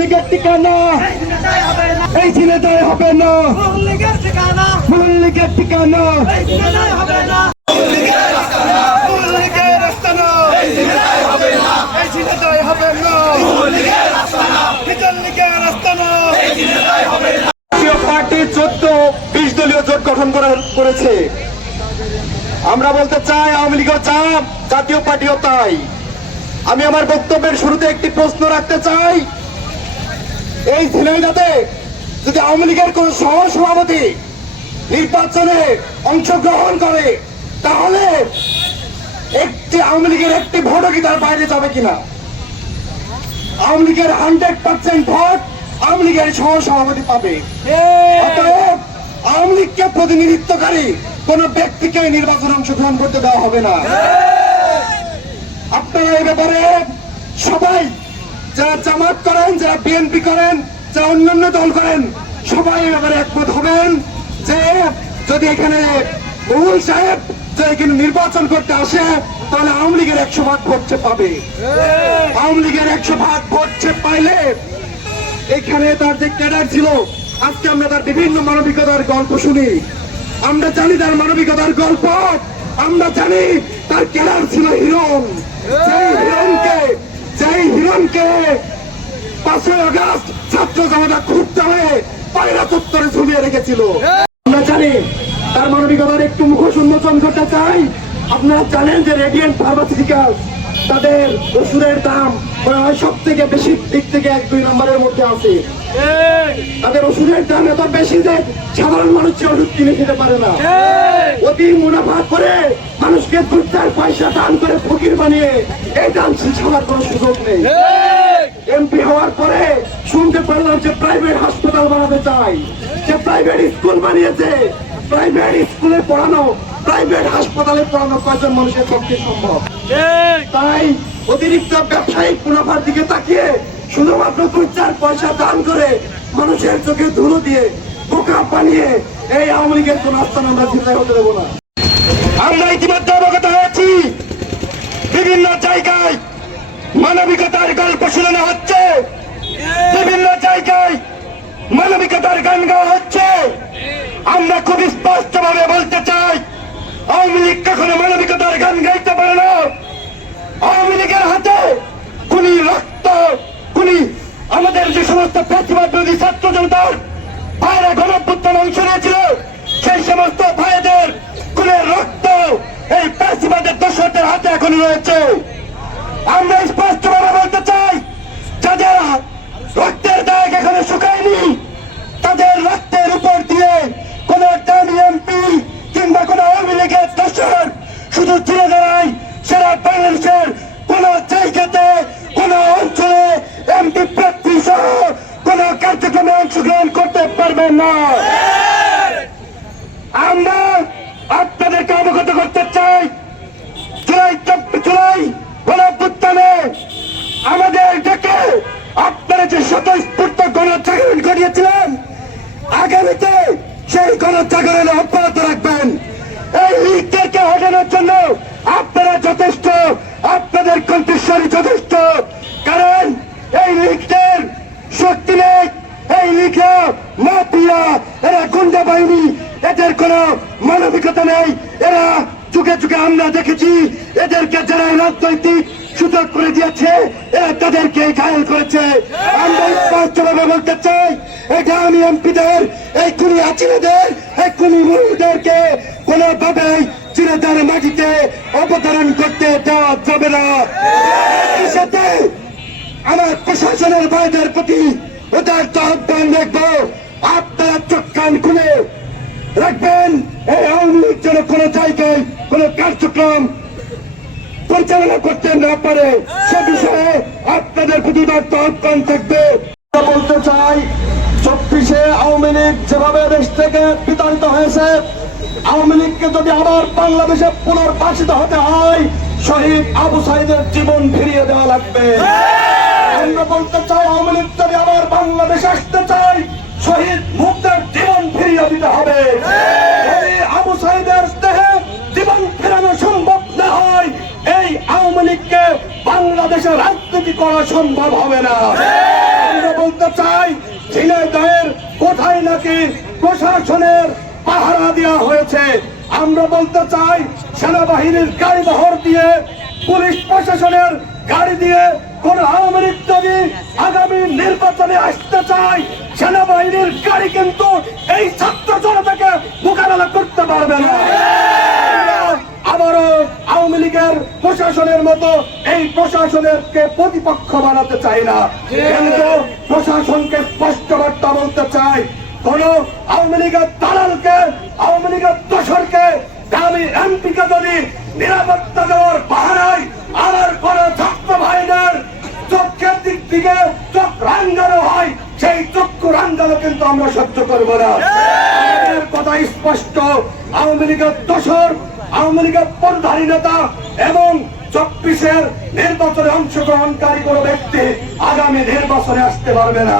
লীগের ঠিকানা। এই ঝিনেদায় হবে না। ঠিকানা। লীগের ঠিকানা পার্টি চোদ্দ বিশ দলীয় জোট গঠন করা- করেছে। আমরা বলতে চাই আওয়ামী লীগও চাপ জাতীয় পার্টিও তাই। আমি আমার বক্তব্যের শুরুতে একটি প্রশ্ন রাখতে চাই। এই ঝিনাইদাতে যদি আওয়ামী লীগের কোন সহ সভাপতি নির্বাচনে অংশগ্রহণ করে তাহলে একটি আওয়ামী লীগের একটি ভোটও কি তার বাইরে যাবে কিনা? আওয়ামী লীগের হান্ড্রেড পার্সেন্ট ভোট আওয়ামী লীগের সহ সভাপতি পাবে অতএব আওয়ামী লীগকে প্রতিনিধিত্বকারী কোন ব্যক্তিকে নির্বাচনে অংশগ্রহণ করতে দেওয়া হবে না। আপনারা এই ব্যাপারে সবাই যারা জামাত করেন, যারা বিএনপি করেন, যারা অন্যান্য দল করেন, সবাই এই ব্যাপারে একমত হবেন যে যদি এখানে বহুল সাহেব এখানে নির্বাচন করতে আসে, তাহলে আওয়ামী লীগের একশো ভাগ ভোট পাবে। আওয়ামী লীগের একশো ভাগ ভোট পাইলে এখানে তার যে ক্যাডার ছিল, আজকে আমরা তার বিভিন্ন মানবিকতার গল্প শুনি। আমরা জানি তার মানবিকতার গল্প, আমরা জানি তার ক্যাডার ছিল হিরণ। সেই হিরণকে সেই হিরণকে পাঁচই আগস্ট ছাত্র জনতা ক্ষুব্ধ হয়ে পায়রা চত্বরে ঝুলিয়ে রেখেছিল। আমরা জানি তার মানবিকতার একটু মুখোশ উন্মোচন করতে চাই। আপনারা জানেন যে রেডিয়েন্ট ফার্মাসিউটিক্যাল তাদের ওষুধের দাম মনে হয় সব থেকে বেশি দিক থেকে এক দুই নম্বরের মধ্যে আছে। তাদের ওষুধের দাম এত বেশি যে সাধারণ মানুষ ওষুধ কিনে খেতে পারে না। অতি মুনাফা করে মানুষকে দু চার পয়সা দান করে ফকির বানিয়ে এই দাম ছাড়ার কোনো সুযোগ নেই। এমপি হওয়ার পরে শুনতে পারলাম যে প্রাইভেট হাসপাতাল বানাতে চাই। যে প্রাইভেট স্কুল বানিয়েছে প্রাইভেট স্কুলে পড়ানো প্রাইভেট হাসপাতালে পড়ানো কয়জন মানুষের পক্ষে সম্ভব? তাই অতিরিক্ত ব্যবসায়িক মুনাফার দিকে তাকিয়ে শুধুমাত্র দুই চার পয়সা দান করে মানুষের চোখে ধুলো দিয়ে বোকা বানিয়ে এই আওয়ামী লীগের কোন আস্থান আমরা চিন্তায় হতে দেবো না। আমরা ইতিমধ্যে অবগত হয়েছি। বিভিন্ন জায়গায় মানবিকতার গল্প শুনানো হচ্ছে। বিভিন্ন জায়গায় মানবিকতার গান গাওয়া হচ্ছে। আমরা খুব স্পষ্ট ভাবে বলতে চাই, আওয়ামী লীগ কখনো মানবিকতার গান গাইতে পারে না। আওয়ামী লীগের হাতে খুনি রক্ত, খুনি আমাদের যে সমস্ত প্রতিবাদ বিরোধী ছাত্র জনতার ভাইরা গণপুত্তন অংশ নিয়েছিল, সেই সমস্ত ভাইদের খুনের রক্ত এখন রয়েছে। আমরা স্পষ্টভাবে বলতে চাই, যাদের রক্তের দাগ এখানে শুকায়নি, তাদের রক্তের উপর দিয়ে কোন দামি এমপি কিংবা কোন আওয়ামী লীগের দোষর শুধু চিনে দাঁড়ায় সারা বাংলাদেশের কোন জায়গাতে, কোন অঞ্চলে এমপি প্রার্থী সহ কোন কার্যক্রমে অংশগ্রহণ করতে পারবেন না আমরা আপনাদেরকে অবগত করতে চাই জুলাই চব্বিশ জুলাই গণপুত্তানে আমাদের ডেকে আপনারা যে স্বতঃস্ফূর্ত গণজাগরণ করিয়েছিলেন আগামীতে সেই গণজাগরণ অব্যাহত রাখবেন। এই লিগদেরকে হটানোর জন্য আপনারা যথেষ্ট, আপনাদের কণ্ঠস্বরী যথেষ্ট। কারণ এই লিগদের শক্তি নেই, এই লিগরা মাফিয়া, এরা গুন্ডা বাহিনী, এদের কোন মানবিকতা নেই। এরা যুগে যুগে আমরা দেখেছি, এদেরকে যারা রাজনৈতিক সুযোগ করে দিয়েছে। তাদেরকে ঘায়ল করেছে। আমরা স্পষ্টভাবে বলতে চাই এটা আমি এমপিদের, এই খুনি আচিনেদের এই খুনি মুরুদেরকে কোনোভাবেই চিনেদার মাটিতে অবতরণ করতে দেওয়া যাবে না। সাথে আমার প্রশাসনের ভাইদের প্রতি ওদের আহ্বান রাখব। আপনারা চোখ কান খুলে রাখবেন। এই আওয়ামী লীগ যেন কোনো জায়গায় কোনো কার্যক্রম পরিচালনা করতে না পারে, সে বিষয়ে আপনাদের প্রতি আহ্বান থাকবে। বলতে চাই, চব্বিশে আওয়ামী লীগ যেভাবে দেশ থেকে বিতাড়িত হয়েছে, আওয়ামী লীগকে যদি আবার বাংলাদেশে পুনর্বাসিত হতে হয়, শহীদ আবু সাইদের জীবন ফিরিয়ে দেওয়া লাগবে। আমরা বলতে চাই, আওয়ামী লীগ যদি আবার বাংলাদেশে আসতে চাই শহীদ মুক্তের জীবন ফিরিয়ে দিতে হবে। বাংলাদেশে রাজনীতি করা সম্ভব হবে না। আমরা বলতে চাই, ঝিনাইদহের কোথায় নাকি প্রশাসনের পাহারা দেওয়া হয়েছে? আমরা বলতে চাই, সেনাবাহিনীর গাড়ি বহর দিয়ে, পুলিশ প্রশাসনের গাড়ি দিয়ে কোন আওয়ামী যদি আগামী নির্বাচনে আসতে চায়, সেনাবাহিনীর গাড়ি কিন্তু এই ছাত্র জনতাকে মোকাবেলা করতে পারবে না। আওয়ামী প্রশাসনের মতো এই প্রশাসনেরকে প্রতিপক্ষ বানাতে চাই না। কিন্তু প্রশাসনকে স্পষ্ট বার্তা বলতে চাই কোন আওয়ামী লীগের দালালকে আওয়ামী লীগের দোসরকে দামি এমপিকে যদি নিরাপত্তা দেওয়ার বাহানায় আমার কোন ছাত্র ভাইদের চোখের দিক থেকে চোখ রাঙ্গানো হয় সেই চক্ষু রাঙ্গানো কিন্তু আমরা সহ্য করব না। কথা স্পষ্ট আওয়ামী লীগের দোসর আওয়ামী লীগের পদধারী নেতা এবং চব্বিশের নির্বাচনে অংশগ্রহণকারী কোন ব্যক্তি আগামী নির্বাচনে আসতে পারবে না।